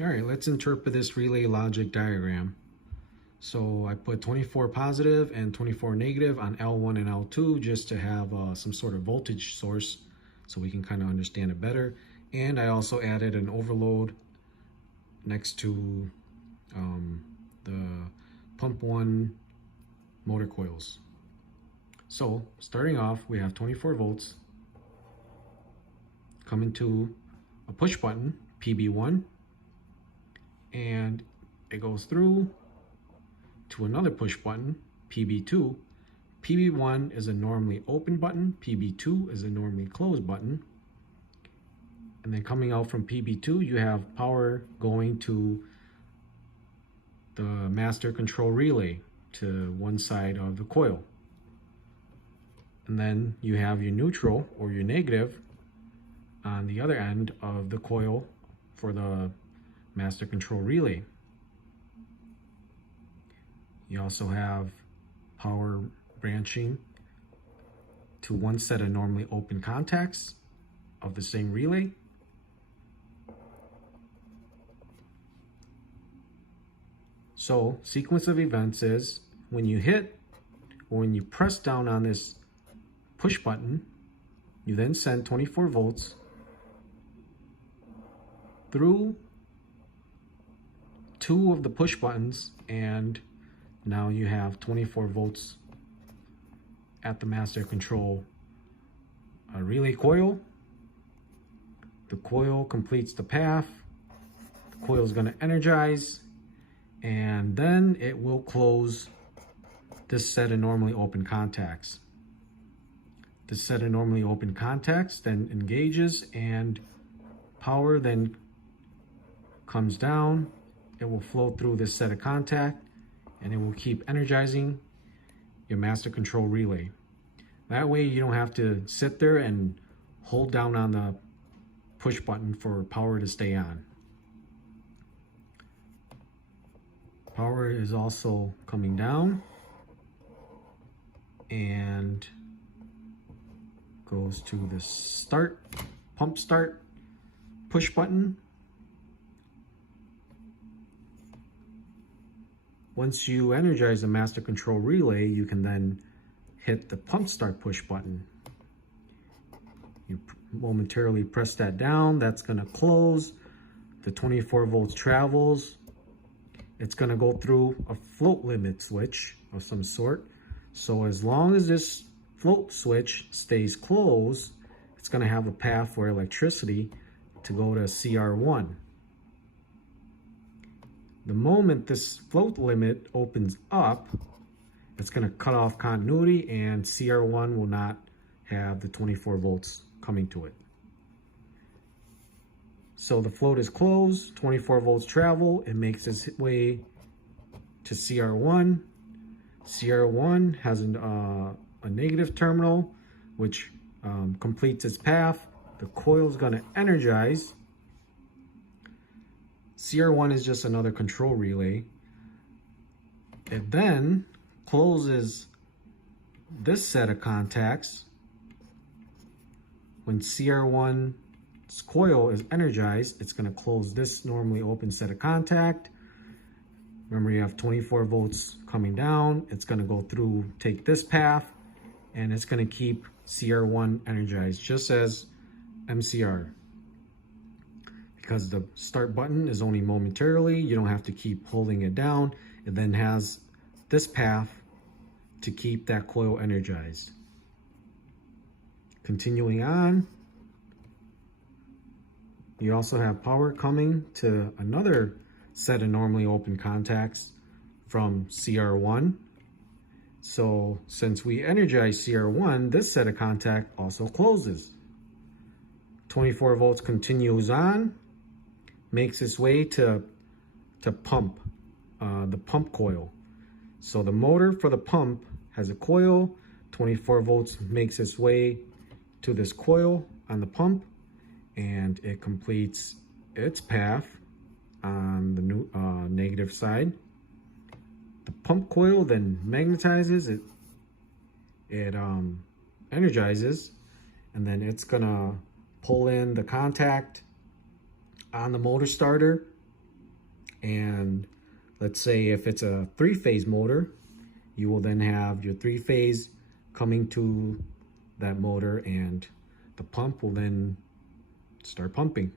All right, let's interpret this relay logic diagram. So I put 24 positive and 24 negative on L1 and L2 just to have some sort of voltage source so we can kind of understand it better. And I also added an overload next to the pump 1 motor coils. So starting off, we have 24 volts coming to a push button, PB1, and it goes through to another push button, PB2. PB1 is a normally open button, PB2 is a normally closed button. And then coming out from PB2, you have power going to the master control relay to one side of the coil. And then you have your neutral or your negative on the other end of the coil for the master control relay. You also have power branching to one set of normally open contacts of the same relay. So sequence of events is when you hit or when you press down on this push button, you then send 24 volts through two of the push buttons, and now you have 24 volts at the master control relay coil. The coil completes the path. The coil is going to energize, and then it will close this set of normally open contacts. This set of normally open contacts then engages, and power then comes down. It will flow through this set of contact, and it will keep energizing your master control relay. That way you don't have to sit there and hold down on the push button for power to stay on. Power is also coming down and goes to the start, pump start push button. Once you energize the master control relay, you can then hit the pump start push button. You momentarily press that down, that's gonna close. The 24 volts travels. It's gonna go through a float limit switch of some sort. So as long as this float switch stays closed, it's gonna have a path for electricity to go to CR1. The moment this float limit opens up, it's going to cut off continuity, and CR1 will not have the 24 volts coming to it. So the float is closed, 24 volts travel, it makes its way to CR1. CR1 has a negative terminal, which completes its path. The coil is going to energize. CR1 is just another control relay. It then closes this set of contacts. When CR1's coil is energized, it's going to close this normally open set of contact. Remember, you have 24 volts coming down. It's going to go through, take this path, and it's going to keep CR1 energized, just as MCR. Because the start button is only momentarily, you don't have to keep holding it down. It then has this path to keep that coil energized. Continuing on, you also have power coming to another set of normally open contacts from CR1. So since we energize CR1, this set of contact also closes. 24 volts continues on, makes its way to pump, the pump coil. So the motor for the pump has a coil, 24 volts makes its way to this coil on the pump, and it completes its path on the negative side. The pump coil then magnetizes, it energizes, and then it's gonna pull in the contact on the motor starter And let's say if it's a 3-phase motor, you will then have your 3-phase coming to that motor, and the pump will then start pumping.